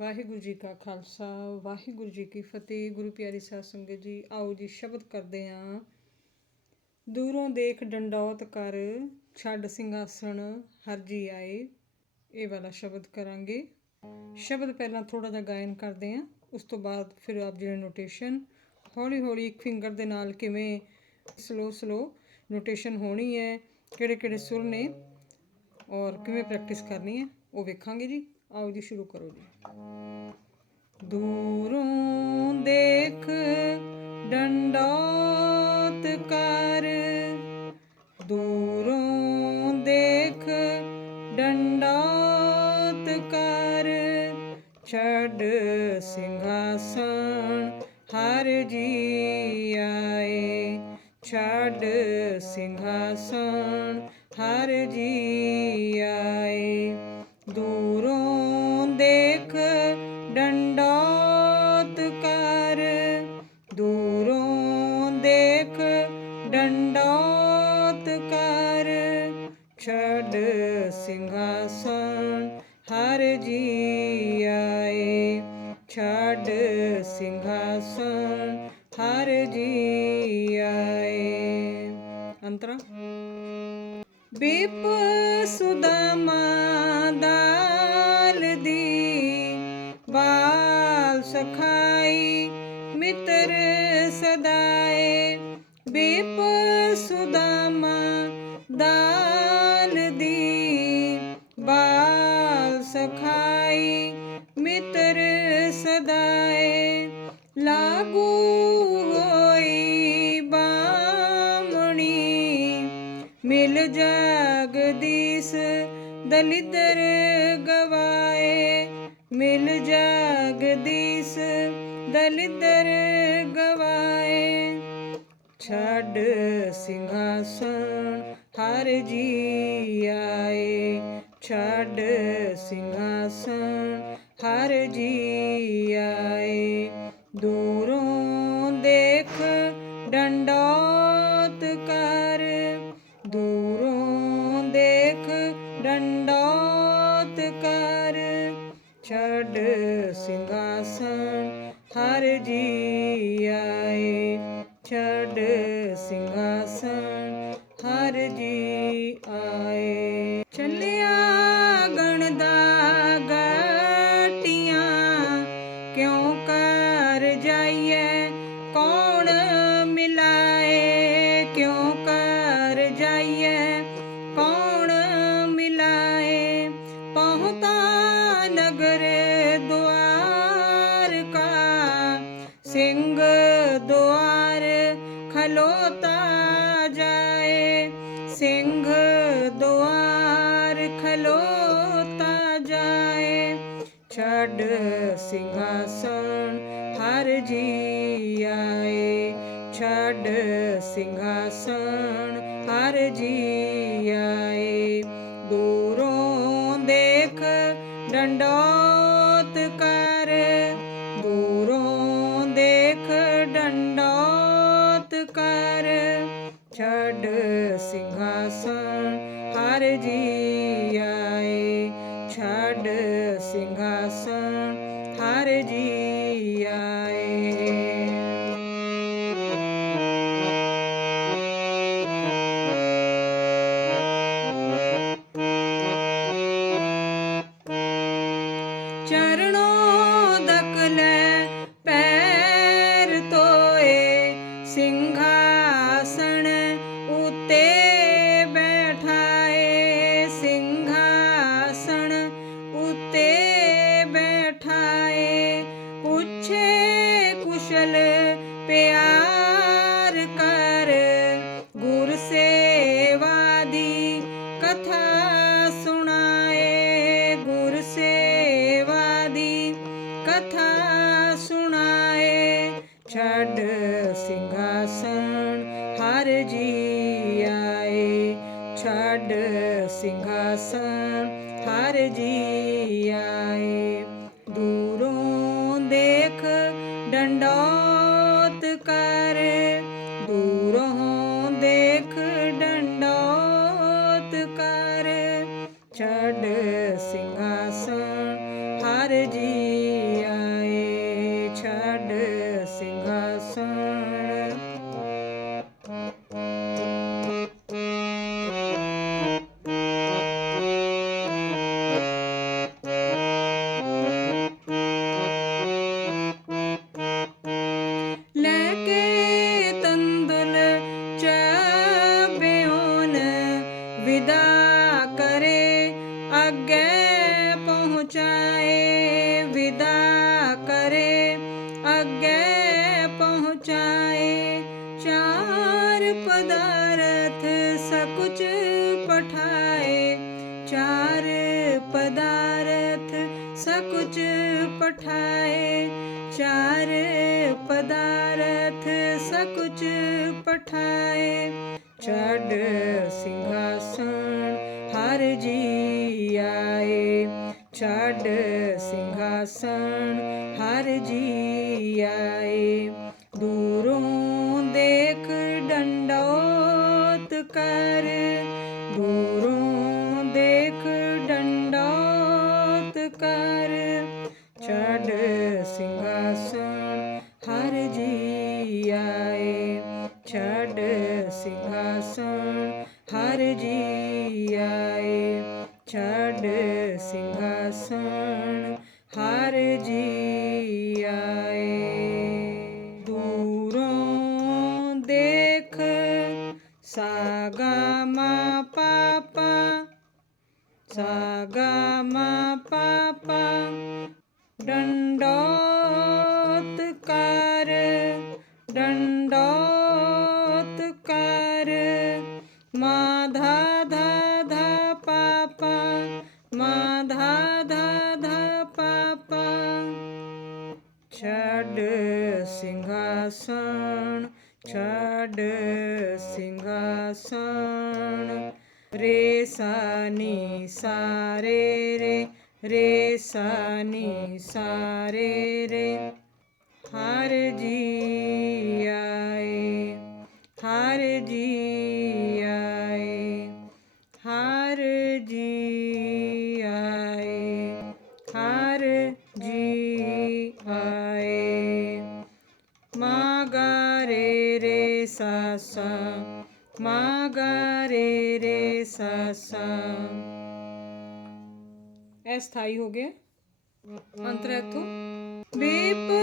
ਵਾਹਿਗੁਰੂ ਜੀ ਕਾ ਖਾਲਸਾ, ਵਾਹਿਗੁਰੂ ਜੀ ਕੀ ਫਤਿਹ। ਗੁਰੂ ਪਿਆਰੀ ਸਾਧ ਸੰਗਤ ਜੀ, ਆਓ ਜੀ ਸ਼ਬਦ ਕਰਦੇ ਆਂ। ਦੂਰੋਂ ਦੇਖ ਡੰਡੌਤ ਕਰ, ਛੱਡ ਸਿੰਘਾਸਣ ਹਰਜੀ ਆਏ। ਇਹ ਵਾਲਾ ਸ਼ਬਦ ਕਰਾਂਗੇ। ਸ਼ਬਦ ਪਹਿਲਾਂ ਥੋੜਾ ਜਿਹਾ ਗਾਇਨ ਕਰਦੇ ਆਂ, ਉਸ ਤੋਂ ਬਾਅਦ ਫਿਰ ਆਪ ਜਿਹੜੇ ਨੋਟੇਸ਼ਨ। ਹੌਲੀ ਹੌਲੀ ਇੱਕ ਫਿੰਗਰ ਦੇ ਨਾਲ ਕਿਵੇਂ ਸਲੋ ਸਲੋ ਨੋਟੇਸ਼ਨ ਹੋਣੀ ਹੈ ਕਿਹੜੇ ਕਿਹੜੇ ਸੁਰ ਨੇ ਔਰ ਕਿਵੇਂ ਪ੍ਰੈਕਟਿਸ ਕਰਨੀ ਹੈ, ਉਹ ਵੇਖਾਂਗੇ ਜੀ। ਆਓ ਜੀ, ਸ਼ੁਰੂ ਕਰੋ ਜੀ। ਦੂਰੋਂ ਦੇਖ, ਡੰਡੌਤ ਕਰ। ਦੂਰੋਂ ਦੇਖ, ਡੰਡੌਤ ਕਰ। ਛੱਡ ਸਿੰਘਾਸਣ, ਹਰ ਜੀ ਆਏ। ਛੱਡ ਸਿੰਘਾਸਣ, ਹਰ ਜੀ ਅੰਤਰਾ ਬਿਪ ਸੁਦਾਮਾ ਦਾਲ ਦੀ ਬਾਲ ਸਖਾਈ ਮਿੱਤਰ ਸਦਾਏ। ਬਿਪ ਸੁਦਾਮਾ ਦਾਲ ਦੀ ਬਾਲ ਸਖਾਈ ਦਲਿਦਰ ਗਵਾਏ, ਮਿਲ ਜਗਦੀਸ ਦਲਿਦਰ ਗਵਾਏ। ਛੱਡ ਸਿੰਘਾਸਣ ਹਰ ਜੀ ਆਏ, ਛੱਡ ਸਿੰਘਾਸਣ ਹਰ ਜੀ ਛੱਡ ਸਿੰਘਾਸਣ ਖਲੋਤਾ ਜਾਏ। ਛੱਡ ਸਿੰਘਾਸਣ ਹਰ ਜੀ ਆਏ। ਛੱਡ ਸਿੰਘਾਸਣ ਹਰ ਜੀ ਆਏ। ਦੂਰੋਂ ਦੇਖ ਡੰਡੋਤ ਸਿੰਘਾਸਣ ਉਤੇ ਹਰ दारथ सकुच पठाए चार पदारथ सकुच पठाए चार पदारथ सकुच पठाए चढ़ सिंहासन हर जी आए चढ़ सिंहासन हर जी आए ਕਰ ਛੱਡ ਸਿੰਘਾਸਣ ਹਰ ਜੀ ਆਏ। ਛੱਡ ਸਿੰਘਾਸਣ ਹਰ ਜੀ ਡੰਡੋਤ ਕਰ ਮਾਧਾ ਧਾ ਧਾ ਪਾਪਾ ਮਾਧਾ ਧਾ ਧਾ ਪਾਪਾ ਛੱਡ ਸਿੰਘਾਸਣ ਛੱਡ ਸਿੰਘਾਸਣ ਰੇ ਸਾਨੀ ਸਾਰੇ ਰੇ ਰੇ ਸਾਨੀ ਸਾਰੇ ਰੇ ਹਰ ਜੀ ਆਏ ਆਏ, ਹਰ ਜੀ ਆਏ। ਮਾ ਗਾ ਰੇ ਰੇ ਸਾ ਸਾ ਮਾ ਗਾ ਰੇ ਰੇ ਸਾ ਸਾ। ਇਹ ਸਥਾਈ ਹੋ ਗਿਆ ਅੰਤਰ ਇਥੋਂ। ਬੀਪ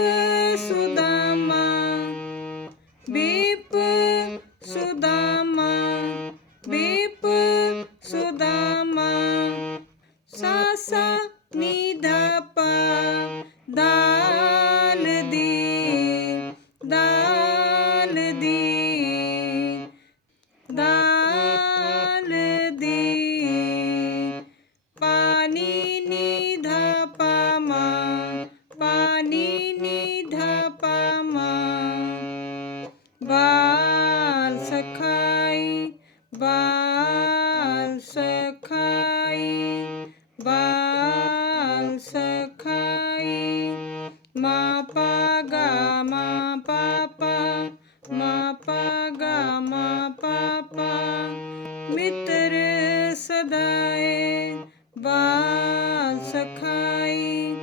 ਸਦਾਏ, ਬਾਲ ਸਖਾਈ,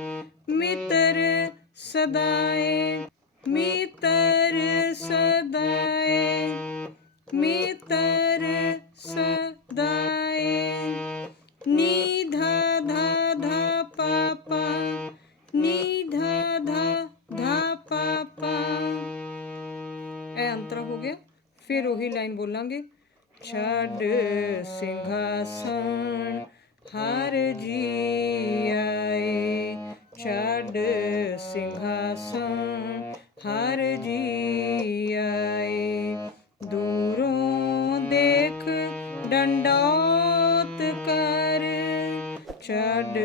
ਮਿੱਤਰ ਸਦਾਏ ਮਿੱਤਰ ਸਦਾਏ ਮਿੱਤਰ ਸਦਾਏ। ਨਿਧਾ ਧਾ ਧਾ ਪਾਪਾ, ਨਿਧਾ ਧਾ ਧਾ ਪਾਪਾ। ਇਹ ਅੰਤਰ ਹੋ ਗਿਆ, ਫਿਰ ਉਹੀ ਲਾਈਨ ਬੋਲਾਂਗੇ। ਛੱਡ ਸਿੰਘਾਸਣ, ਹਰ ਜੀ ਆਏ। ਛੱਡ ਸਿੰਘਾਸਣ, ਹਰ ਜੀ ਆਏ। ਦੂਰੋਂ ਦੇਖ ਡੰਡੋਤ ਕਰ, ਛੱਡ